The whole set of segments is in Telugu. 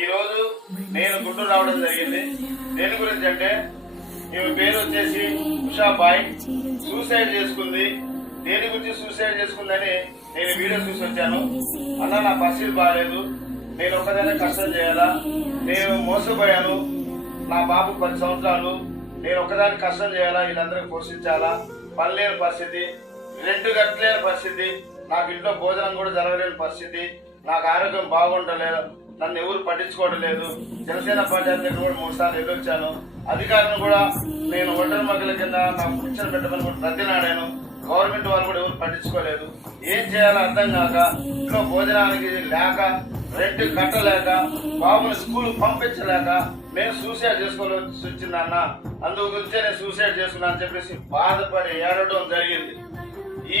ఈ రోజు నేను గుంటూరు రావడం జరిగింది. దేని గురించి అంటే ఈమె పేరు వచ్చేసి ఉషాబాయ్. సూసైడ్ చేసుకుంది. దేని గురించి సూసైడ్ చేసుకుందని నేను వీడియో చూసి వచ్చాను. అన్న నా పరిస్థితి బాగాలేదు, నేను ఒక్కదాన్ని కష్టం చేయాలా, నేను మోసపోయాను, నా బాబు 10 సంవత్సరాలు, నేను ఒక్కదాన్ని కష్టం చేయాలా, వీళ్ళందరికీ పోషించాలా, పని లేని పరిస్థితి, రెంట్ కట్టలేని పరిస్థితి, నాకు ఇంట్లో భోజనం కూడా జరగలేని పరిస్థితి, నాకు ఆరోగ్యం బాగుండలేదు, నన్ను ఎవరు పట్టించుకోవడం లేదు. జనసేన పార్టీ దగ్గర కూడా 3 సార్లు ఎదుర్కొచ్చాను. అధికారులను కూడా నేను ఒంటరి మగ్గల కింద నాకు పిక్చర్ పెట్టమని కూడా ప్రతినాడాను. గవర్నమెంట్ వాళ్ళు కూడా ఎవరు పట్టించుకోలేదు. ఏం చేయాలో అర్థం కాక ఇంట్లో భోజనానికి లేక, రెంట్ కట్టలేక, బాబుని స్కూల్ పంపించలేక నేను సూసైడ్ చేసుకోవాల్సి వచ్చిందన్న. అందు గురించే నేను సూసైడ్ చేసుకున్నా అని చెప్పేసి బాధపడి ఏడవడం జరిగింది.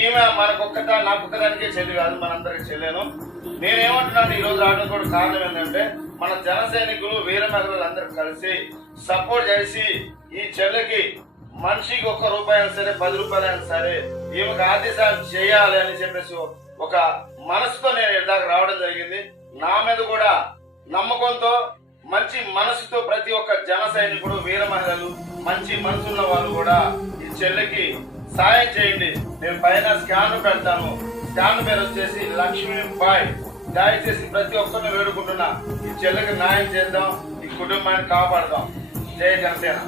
ఈమె నాకొక్కదానికే చెల్లి కాదు, మనందరికి చెల్లేను. నేనేమంటున్నాను ఈ రోజు రావడం కూడా కారణం ఏంటంటే మన జన సైనికులు వీర మహిళలు అందరూ కలిసి సపోర్ట్ చేసి ఈ చెల్లెకి మనిషికి ₹1 అయినా సరే, ₹10 అయినా సరే ఈమెకు ఆర్థిక సాయం చేయాలి అని చెప్పేసి ఒక మనసుతో నేను ఇలాగ రావడం జరిగింది. నా మీద కూడా నమ్మకంతో, మంచి మనసుతో ప్రతి ఒక్క జన సైనికుడు, వీర మహిళలు, మంచి మనసున్న వాళ్ళు కూడా ఈ చెల్లెకి సాయం చేయండి. నేను పైన స్కాన్ పెడతాను. స్కాన్ పేరు వచ్చేసి లక్ష్మీబాయ్. దయచేసి ప్రతి ఒక్కరిని వేడుకుంటున్నా, ఈ చెల్లెకి న్యాయం చేద్దాం, ఈ కుటుంబాన్ని కాపాడదాం. జై జనసేన.